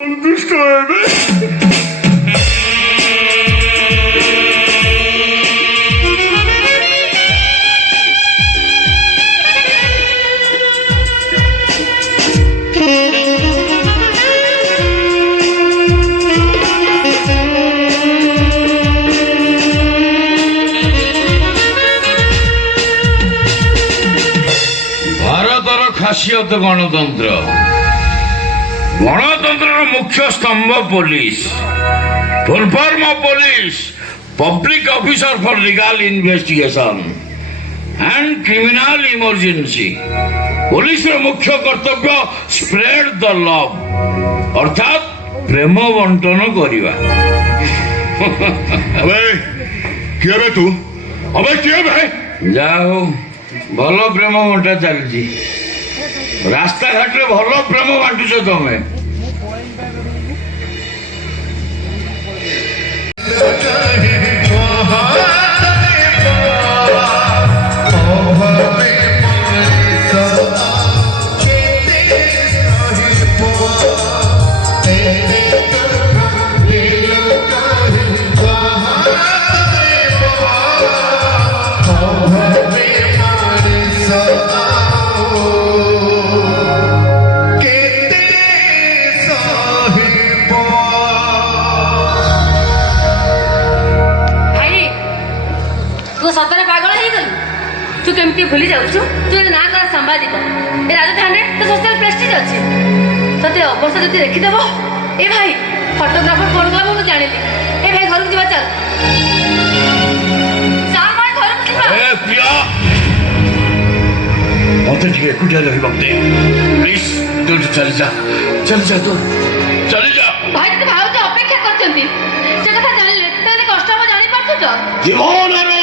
ଦୁଷ୍ଟ ହେବେ। ଭାରତର ଖାସିୟତ ଗଣତନ୍ତ୍ର। ଗଣତନ୍ତ୍ରର ମୁଖ୍ୟ ସ୍ତମ୍ଭ police. Full form of police public officer for legal investigation and criminal emergency. ପୋଲିସର ମୁଖ୍ୟ କର୍ତ୍ତବ୍ୟ ସ୍ପ୍ରେଡ ଦ ଲଭ୍, ଅର୍ଥାତ୍ ପ୍ରେମ ବଣ୍ଟନ କରିବା। अबे किए बे तू? अबे किए बे? ଯାହା ହଉ ଭଲ ପ୍ରେମ ବଣ୍ଟା ଚାଲିଛି। ରାସ୍ତାଘାଟରେ ଭଲ ପ୍ରେମ ବାଣ୍ଟୁଛ ତମେ। ସତରେ ପାଗଳ ହେଇଗଲୁ? ତୁ କେମିତି ଭୁଲି ଯାଉଛୁ ତୁ ନା କର ସାମ୍ବାଦିକ। ଏ ରାଜଧାନୀରେ ତ ସୋସିଆଲ ପ୍ରେଷ୍ଟିଜ୍ ଅଛି। ତତେ ଅବସ୍ଥା ଯଦି ଦେଖିଦେବ, ଏ ଭାଇ ଫଟୋଗ୍ରାଫର ଫୋନ କଲା ମୁଁ ଜାଣିଲି। ଏ ଭାଇ ଘରକୁ ଯିବା, ଚାଲ ଚାଲ ଭାଇ ଘରକୁ ଯିବା। ମତେ ଟିକେ ଏକୁଟିଆ ରହିବାକୁ ଦେ ପ୍ଲିଜ। ତୁ ଚାଲିଯା ଚାଲିଯା, ତୁ ଚାଲିଯା। ଭାଇ ତତେ ଭାଉଜ ଅପେକ୍ଷା କରିଛନ୍ତି। ସେ କଥା ଜାଣିଲେ ତତେ କଷ୍ଟ ହବ, ଜାଣିପାରୁଛୁ ତ? ଜୀବନରେ